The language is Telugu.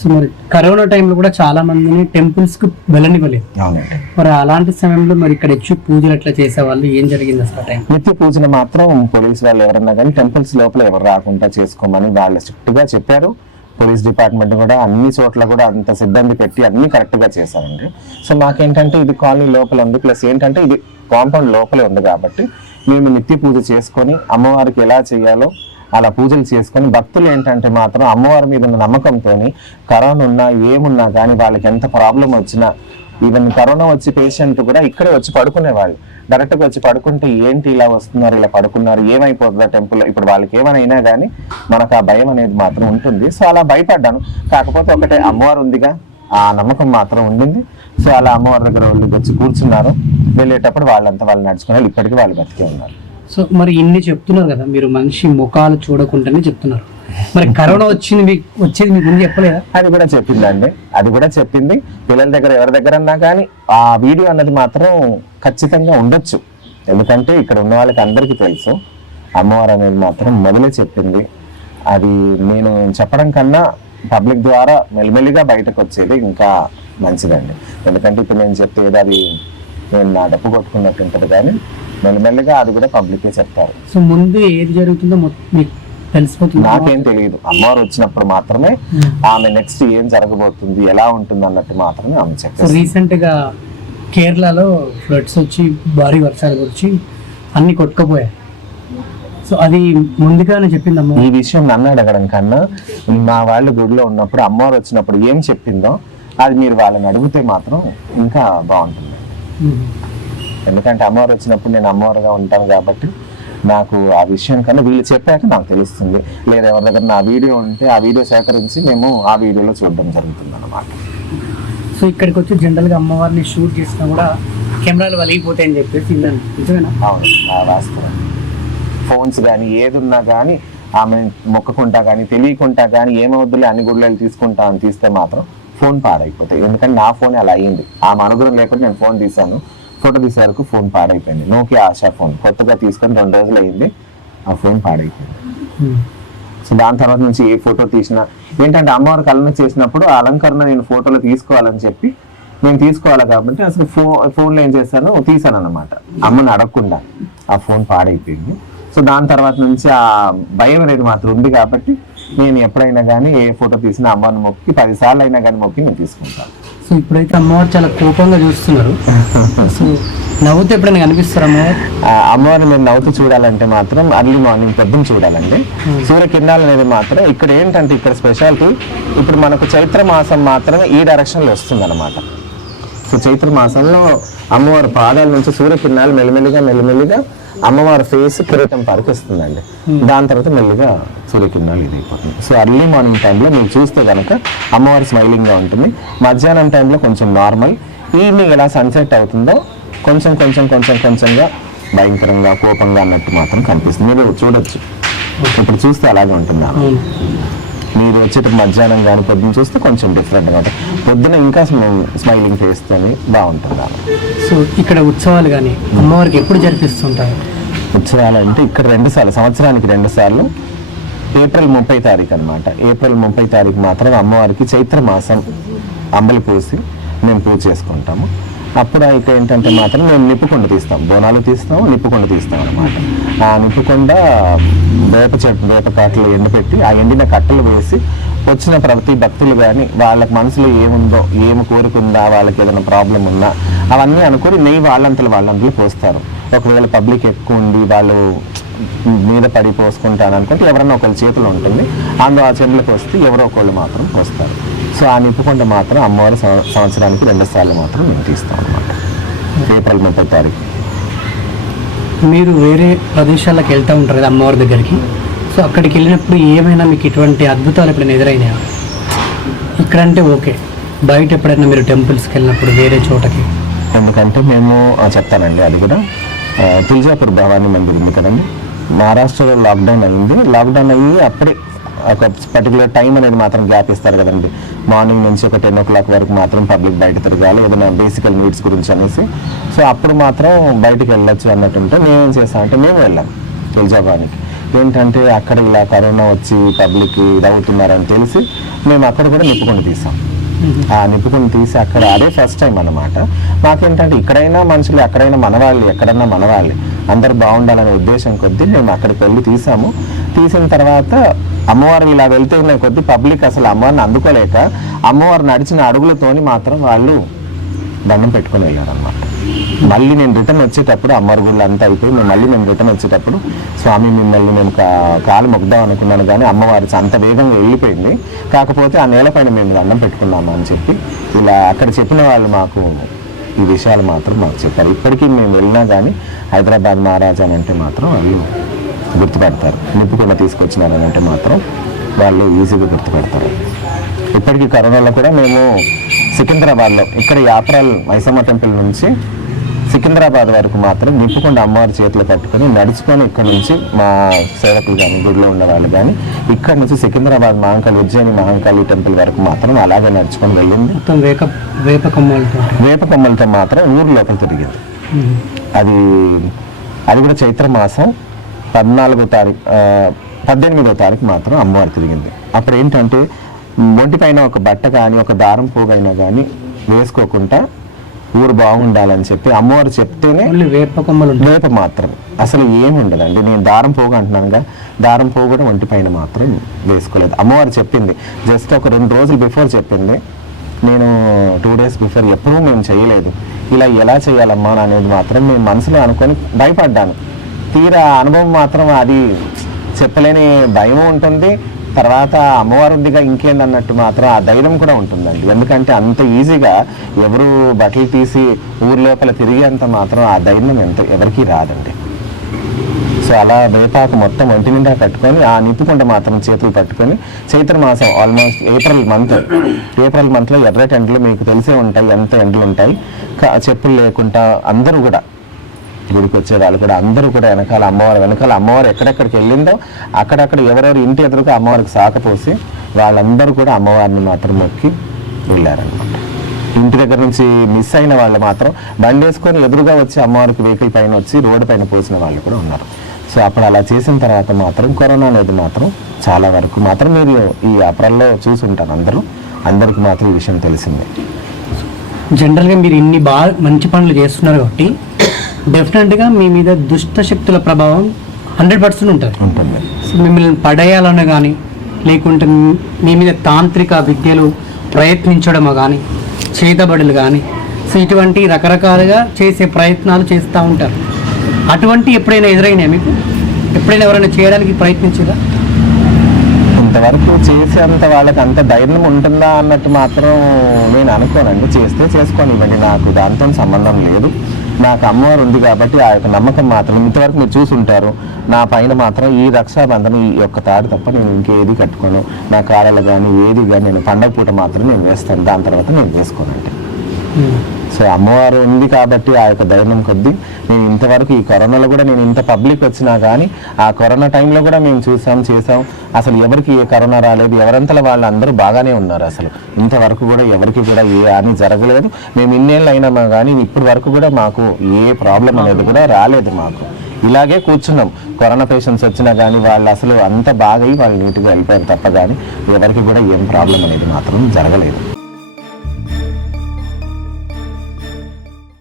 సో మరి కరోనా టైంలో కూడా చాలా మందిని టెంపుల్స్కు వెళ్ళనివ్వలేదు. మరి అలాంటి సమయంలో మరి ఇక్కడ వచ్చి పూజలు ఎట్లా చేసేవాళ్ళు? ఏం జరిగింది అసలు టైం నిత్య పూజను మాత్రం పోలీస్ వాళ్ళు ఎవరన్నా కానీ టెంపుల్స్ లోపల ఎవరు రాకుండా చేసుకోమని వాళ్ళు స్ట్రిక్ట్గా చెప్పారు. పోలీస్ డిపార్ట్మెంట్ కూడా అన్ని చోట్ల కూడా అంత సిబ్బంది పెట్టి అన్ని కరెక్ట్గా చేశారండి. సో మాకేంటంటే ఇది కాలనీ లోపల ఉంది. ప్లస్ ఏంటంటే ఇది కాంపౌండ్ లోపలే ఉంది కాబట్టి మేము నిత్య పూజ చేసుకొని అమ్మవారికి ఎలా చేయాలో అలా పూజలు చేసుకొని భక్తులు ఏంటంటే మాత్రం అమ్మవారి మీద ఉన్న నమ్మకంతో కరోనా ఉన్నా ఏమున్నా కానీ వాళ్ళకి ఎంత ప్రాబ్లం వచ్చినా ఈవెన్ కరోనా వచ్చి పేషెంట్ కూడా ఇక్కడే వచ్చి పడుకునేవాళ్ళు. డైరెక్ట్గా వచ్చి పడుకుంటే ఏంటి ఇలా వస్తున్నారు ఇలా పడుకున్నారు ఏమైపోతుందా టెంపుల్ ఇప్పుడు వాళ్ళకి ఏమైనా కానీ మనకు ఆ భయం అనేది మాత్రం ఉంటుంది. సో అలా భయపడ్డాను. కాకపోతే ఒకటే అమ్మవారు ఉందిగా ఆ నమ్మకం మాత్రం ఉండింది. సో అలా అమ్మవారి దగ్గర వాళ్ళు వచ్చి కూర్చున్నారు. వెళ్ళేటప్పుడు వాళ్ళంతా వాళ్ళు నడుచుకున్నారు ఇప్పటికీ వాళ్ళు బతికే ఉన్నారు. సో మరి ఇన్ని చెప్తున్నారు కదా మీరు మనిషి ముఖాలు చూడకుండానే చెప్తున్నారు. మరి కరోనా వచ్చింది మీకు వచ్చేది మీకు ముందు చెప్పలేదా? అది కూడా చెప్పిందండి. అది కూడా చెప్పింది. పిల్లల దగ్గర ఎవరి దగ్గర అన్నా కానీ ఆ వీడియో అన్నది మాత్రం ఖచ్చితంగా ఉండొచ్చు. ఎందుకంటే ఇక్కడ ఉన్న వాళ్ళకి అందరికీ తెలుసు. అమ్మవారు అనేది మాత్రం మొదలే చెప్పింది. అది నేను చెప్పడం కన్నా పబ్లిక్ ద్వారా మెల్లిమెల్లిగా బయటకు వచ్చేది ఇంకా మంచిదండి. ఎందుకంటే ఇప్పుడు నేను చెప్తే ఏదో అది నేను నా డప్పు కొట్టుకున్నట్టు ఉంటుంది కానీ మెల్లిమెల్లిగా అది కూడా పబ్లికే చెప్తారు. సో ముందు ఏది జరుగుతుందో మీకు తెలిసిపోతుంది. నాకేం తెలియదు. అమ్మవారు వచ్చినప్పుడు మాత్రమే Hmm. ఆమె నెక్స్ట్ ఏం జరగబోతుంది ఎలా ఉంటుంది అన్నట్టు మాత్రమే ఆమె సో చెప్పేసి రీసెంట్గా కేరళలో ఫ్లడ్స్ వచ్చి భారీ వర్షాలు వచ్చి అన్ని కొట్టుకుపోయాయి. సో అది ముందుగానే చెప్పింది అమ్మ ఈ విషయం నన్ను అడగడం కన్నా మా వాళ్ళు గుడిలో ఉన్నప్పుడు అమ్మవారు వచ్చినప్పుడు ఏం చెప్పిందో అది మీరు వాళ్ళని అడిగితే మాత్రం ఇంకా బాగుంటుంది. ఎందుకంటే అమ్మవారు వచ్చినప్పుడు నేను అమ్మవారుగా ఉంటాను కాబట్టి నాకు ఆ విషయం కన్నా వీళ్ళు చెప్పాక నాకు తెలుస్తుంది. లేదా ఎవరి దగ్గర నా వీడియో ఉంటే ఆ వీడియో సేకరించి మేము ఆ వీడియోలో చూడడం జరుగుతుంది అన్నమాట సో ఇక్కడికి వచ్చి జనరల్గా అమ్మవారిని షూట్ చేసినా కూడా కెమెరాలు వలిగిపోతాయని చెప్పేసి నిజమేనా? అవును వాస్తవం. ఫోన్స్ కానీ ఏది ఉన్నా కానీ ఆమె మొక్కకుంటా కానీ తెలియకుంటా కానీ ఏమవుద్దులే అన్ని గుడ్లు తీసుకుంటా అని తీస్తే మాత్రం ఫోన్ పాడైపోతాయి. ఎందుకంటే నా ఫోన్ అలా అయ్యింది. ఆమె అనుగ్రహం లేకుండా నేను ఫోన్ తీశాను. ఫోటో తీసే వరకు ఫోన్ పాడైపోయింది. Nokia Asha phone. కొత్తగా తీసుకొని రెండు రోజులు అయింది ఆ ఫోన్ పాడైపోయింది. సో దాని తర్వాత నుంచి ఏ ఫోటో తీసినా ఏంటంటే అమ్మవారి కళ్ళను చేసినప్పుడు ఆ అలంకరణ నేను ఫోటోలో తీసుకోవాలని చెప్పి నేను తీసుకోవాలి కాబట్టి అసలు ఫో ఫోన్లో ఏం చేశాను? తీసాను అనమాట అమ్మని అడగకుండా ఆ ఫోన్ పాడైపోయింది. సో దాని తర్వాత నుంచి ఆ భయం అనేది మాత్రం ఉంది కాబట్టి నేను ఎప్పుడైనా కానీ ఏ ఫోటో తీసినా అమ్మని మొక్కి పదిసార్లు అయినా కానీ మొక్కి నేను తీసుకుంటాను సో ఇప్పుడైతే అమ్మవారు చాలా కోపంగా చూస్తున్నారు. సో నవ్వుతూ ఎప్పుడైనా కనిపిస్తారు అమ్మవారు అమ్మవారిని మీరు నవ్వుతూ చూడాలంటే మాత్రం అర్లీ మార్నింగ్ పొద్దున చూడాలండి. సూర్యకిరణాలు అనేది మాత్రం ఇక్కడ ఏంటంటే ఇక్కడ స్పెషాలిటీ ఇప్పుడు మనకు చైత్ర మాసం మాత్రమే ఈ డైరెక్షన్లో వస్తుంది అనమాట సో చైత్ర మాసంలో అమ్మవారి పాదాల నుంచి సూర్యకిరణాలు మెల్లిమెల్లిగా మెల్లిమెల్లిగా అమ్మవారి ఫేస్ కిరీటం పరికి వస్తుందండి దాని తర్వాత మెల్లిగా సూర్యకిరణాలు ఇది అయిపోతుంది. సో అర్లీ మార్నింగ్ టైంలో మీరు చూస్తే కనుక అమ్మవారి స్మైలింగ్గా ఉంటుంది. మధ్యాహ్నం టైంలో కొంచెం నార్మల్ ఈవినింగ్ ఎలా సన్సెట్ అవుతుందో కొంచెం కొంచెం కొంచెం కొంచెంగా భయంకరంగా కోపంగా అన్నట్టు మాత్రం కనిపిస్తుంది. మీరు చూడొచ్చు. ఇప్పుడు చూస్తే అలాగే ఉంటుంది. అవును మీరు వచ్చేటప్పుడు మధ్యాహ్నం కానీ పొద్దున్న చూస్తే కొంచెం డిఫరెంట్గా ఉంటుంది పొద్దున ఇంకా స్మైలింగ్ ఫేస్తోని బాగుంటుంది. సో ఇక్కడ ఉత్సవాలు కానీ అమ్మవారికి ఎప్పుడు జరిపిస్తుంటారు? ఉత్సవాలు అంటే ఇక్కడ రెండు సార్లు సంవత్సరానికి రెండు సార్లు. ఏప్రిల్ ముప్పై తారీఖు అన్నమాట. ఏప్రిల్ ముప్పై తారీఖు మాత్రం అమ్మవారికి చైత్ర మాసం అంబలి పూసి మేము పూజ చేసుకుంటాము. అప్పుడు అయితే ఏంటంటే మాత్రం మేము నిప్పుకొండ తీస్తాం. బోనాలు తీస్తాం నిప్పుకొండ తీస్తాం అనమాట ఆ నిప్పుకొండ వేప చెట్టు వేప కాటలు ఎండపెట్టి ఆ ఎండిన కట్టలు వేసి వచ్చిన ప్రతి భక్తులు కానీ వాళ్ళకి మనసులో ఏముందో ఏమి కోరుకుందా వాళ్ళకి ఏదైనా ప్రాబ్లం ఉందా అవన్నీ అనుకొని నెయ్యి వాళ్ళంతలు వాళ్ళందరూ పోస్తారు. ఒకవేళ పబ్లిక్ ఎక్కువ ఉండి వాళ్ళు మీద పడి పోసుకుంటాను అనుకుంటే ఎవరన్నా ఒకళ్ళ చేతులు ఉంటుంది. అందులో ఆ చెట్లకు వస్తే ఎవరో ఒకళ్ళు మాత్రం పోస్తారు. సో ఆ నిప్పుకొండ మాత్రం అమ్మవారి సంవ- సంవత్సరానికి రెండు సార్లు మాత్రం మేము తీస్తాం అనమాట ఏప్రిల్ ముప్పై తారీఖు. మీరు వేరే ప్రదేశాలకు వెళ్తూ ఉంటారు కదా అమ్మవారి దగ్గరికి. సో అక్కడికి వెళ్ళినప్పుడు ఏమైనా మీకు ఇటువంటి అద్భుతాలు ఎప్పుడైనా ఎదురైనాయా? ఇక్కడంటే ఓకే. బయట ఎప్పుడైనా మీరు టెంపుల్స్కి వెళ్ళినప్పుడు వేరే చోటకి? ఎందుకంటే మేము చెప్తానండి అది కూడా. తులజాపూర్ భవానీ మందిర్ ఉంది కదండి. మహారాష్ట్రలో లాక్డౌన్ అయింది. లాక్డౌన్ అయ్యి అప్పుడే ఒక పర్టికులర్ టైం అనేది మాత్రం గ్యాప్ ఇస్తారు కదండి. మార్నింగ్ నుంచి ఒక టెన్ ఓ క్లాక్ వరకు మాత్రం పబ్లిక్ బయట తిరగాలి ఏదైనా బేసికల్ నీడ్స్ గురించి అనేసి. సో అప్పుడు మాత్రం బయటికి వెళ్ళొచ్చు అన్నట్టుంటే మేమేం చేస్తాం అంటే మేము వెళ్ళాం తులజాభవానికి ఏంటంటే అక్కడ ఇలా కరోనా వచ్చి పబ్లిక్ ఇదవుతున్నారని తెలిసి మేము అక్కడ కూడా నిప్పుకొని తీసాం. ఆ నిప్పుకొని తీసి అక్కడ అదే ఫస్ట్ టైం అన్నమాట. మాకేంటంటే ఇక్కడైనా మనుషులు ఎక్కడైనా మనవాళ్ళు ఎక్కడైనా మనవాళ్ళు. అందరు బాగుండాలనే ఉద్దేశం కొద్దీ మేము అక్కడికి వెళ్ళి తీసాము. తీసిన తర్వాత అమ్మవారు ఇలా వెళ్తున్న కొద్ది పబ్లిక్ అసలు అమ్మవారిని అందుకోలేక అమ్మవారు నడిచిన అడుగులతోని మాత్రం వాళ్ళు దండం పెట్టుకుని వెళ్ళారనమాట మళ్ళీ నేను రిటర్న్ వచ్చేటప్పుడు అమ్మవారి గుళ్ళు అంతా అయిపోయి మేము మళ్ళీ నేను రిటర్న్ వచ్చేటప్పుడు స్వామి మిమ్మల్ని నేను కా- కాలు మొగ్గుదాం అనుకున్నాను కానీ అమ్మవారి అంత వేగంగా వెళ్ళిపోయింది. కాకపోతే ఆ నేలపైన మేము దండం పెట్టుకున్నాము అని చెప్పి ఇలా అక్కడ చెప్పిన వాళ్ళు మాకు ఈ విషయాలు మాత్రం మాకు చెప్పారు. ఇప్పటికీ మేము వెళ్ళినా కానీ హైదరాబాద్ మహారాజా అని అంటే మాత్రం వాళ్ళు గుర్తుపెడతారు. నిప్పుకుండా తీసుకొచ్చినారని అంటే మాత్రం వాళ్ళు ఈజీగా గుర్తుపెడతారు. ఇప్పటికీ కరోనాలో కూడా మేము సికింద్రాబాద్లో ఇక్కడ యాత్రల్ మైసమ్మ టెంపుల్ నుంచి సికింద్రాబాద్ వరకు మాత్రం నిప్పుకుండా అమ్మవారి చేతిలో పట్టుకొని నడుచుకొని ఇక్కడ నుంచి మా సేవకులు కానీ గుడిలో ఉన్న వాళ్ళు కానీ ఇక్కడ నుంచి సికింద్రాబాద్ మహంకాళి ఉజ్జయిని మహంకాళి టెంపుల్ వరకు మాత్రం అలాగే నడుచుకొని వెళ్ళింది. మొత్తం వేక వేప కొమ్మలతో. వేప కొమ్మలతో మాత్రం ఊరు లోపల తిరిగింది. అది అది కూడా చైత్ర మాసం. పద్నాలుగో తారీఖు పద్దెనిమిదో తారీఖు మాత్రం అమ్మవారు తిరిగింది. అప్పుడు ఏంటంటే ఒంటి పైన ఒక బట్ట కానీ ఒక దారం పోగైనా కానీ వేసుకోకుండా ఊరు బాగుండాలని చెప్పి అమ్మవారు చెప్తేనే వేప కొమ్మలు వేప మాత్రం అసలు ఏమి ఉండదండి. నేను దారం పోగు అంటున్నానుగా దారం పోగు కూడా ఒంటి పైన మాత్రం వేసుకోలేదు. అమ్మవారు చెప్పింది జస్ట్ ఒక రెండు రోజులు బిఫోర్ చెప్పింది. నేను టూ డేస్ బిఫోర్ ఎప్పుడూ మేము చేయలేదు. ఇలా ఎలా చేయాలమ్మా అనేది మాత్రం నేను మనసులో అనుకొని భయపడ్డాను. తీరా అనుభవం మాత్రం అది చెప్పలేని భయం ఉంటుంది. తర్వాత అమ్మవారుద్దిగా ఇంకేందన్నట్టు మాత్రం ఆ ధైర్యం కూడా ఉంటుందండి. ఎందుకంటే అంత ఈజీగా ఎవరు బట్టలు తీసి ఊరి లోపల తిరిగేంత మాత్రం ఆ ధైర్యం ఎంత ఎవరికి రాదండి. సో అలా వేపాకు మొత్తం ఒంటి నిండా కట్టుకొని ఆ నిప్పుకుంట మాత్రం చేతులు పట్టుకొని చైత్ర మాసం ఆల్మోస్ట్ ఏప్రిల్ మంత్ ఏప్రిల్ మంత్లో ఎర్రటి ఎండలు మీకు తెలిసే ఉంటాయి ఎంత ఎండలు ఉంటాయి. కా- చెప్పులు లేకుండా అందరూ కూడా గుడికి వచ్చే వాళ్ళు కూడా అందరూ కూడా వెనకాల అమ్మవారు వెనకాల అమ్మవారు ఎక్కడెక్కడికి వెళ్ళిందో అక్కడక్కడ ఎవరెవరు ఇంటి ఎదురుగా అమ్మవారికి సాకపోసి వాళ్ళందరూ కూడా అమ్మవారిని మాత్రం మొక్కి వెళ్ళారనమాట ఇంటి దగ్గర నుంచి మిస్ అయిన వాళ్ళు మాత్రం బండి వేసుకొని ఎదురుగా వచ్చి అమ్మవారికి వెహికల్ పైన వచ్చి రోడ్డు పైన పోసిన వాళ్ళు కూడా ఉన్నారు. సో అప్పుడు అలా చేసిన తర్వాత మాత్రం కరోనా అనేది మాత్రం చాలా వరకు మాత్రం మీరు ఈ అప్రల్లో చూసుంటారు అందరూ. అందరికి మాత్రం ఈ విషయం తెలిసిందే. జనరల్గా మీరు ఇన్ని బాగా మంచి పనులు చేస్తున్నారు కాబట్టి డెఫినెట్గా మీ మీద దుష్ట శక్తుల ప్రభావం హండ్రెడ్ పర్సెంట్ ఉంటుంది. ఉంటుంది. సో మిమ్మల్ని పడేయాలన్న కానీ లేకుంటే మీ- మీద తాంత్రిక విద్యలు ప్రయత్నించడము కానీ చేతబడులు కానీ సో ఇటువంటి రకరకాలుగా చేసే ప్రయత్నాలు చేస్తూ ఉంటారు. అటువంటి ఎప్పుడైనా ఎదురైనాయా మీకు? ఎప్పుడైనా ఎవరైనా చేయడానికి ప్రయత్నించారా? ఇంతవరకు చేసేంత వాళ్ళకి అంత ధైర్యం ఉంటుందా అన్నట్టు మాత్రం నేను అనుకోనండి. చేస్తే చేసుకోనివ్వండి నాకు దాంతో సంబంధం లేదు. నాకు అమ్మవారు ఉంది కాబట్టి ఆ యొక్క నమ్మకం మాత్రం ఇంతవరకు మీరు చూసుంటారు. నా పైన మాత్రం ఈ రక్షాబంధనం ఈ యొక్క తాడు తప్ప నేను ఇంకేది కట్టుకోను. నా కాలలు కానీ ఏది కానీ నేను పండగ పూట మాత్రం నేను వేస్తాను. దాని తర్వాత నేను వేసుకోనంటే సో అమ్మవారు ఉంది కాబట్టి ఆ యొక్క ధైర్యం కొద్దీ నేను ఇంతవరకు ఈ కరోనాలో కూడా నేను ఇంత పబ్లిక్ వచ్చినా కానీ ఆ కరోనా టైంలో కూడా మేము చూసాం చేసాం. అసలు ఎవరికి ఏ కరోనా రాలేదు ఎవరంతల వాళ్ళందరూ బాగానే ఉన్నారు అసలు. ఇంతవరకు కూడా ఎవరికి కూడా ఏ హాని జరగలేదు. మేము ఇన్నేళ్ళు అయినామా కానీ ఇప్పటి వరకు కూడా మాకు ఏ ప్రాబ్లం అనేది కూడా రాలేదు మాకు. ఇలాగే కూర్చున్నాం. కరోనా పేషెంట్స్ వచ్చినా కానీ వాళ్ళు అసలు అంత బాగా వాళ్ళు నీట్గా వెళ్ళిపోయారు తప్ప కానీ ఎవరికి కూడా ఏం ప్రాబ్లం అనేది మాత్రం జరగలేదు.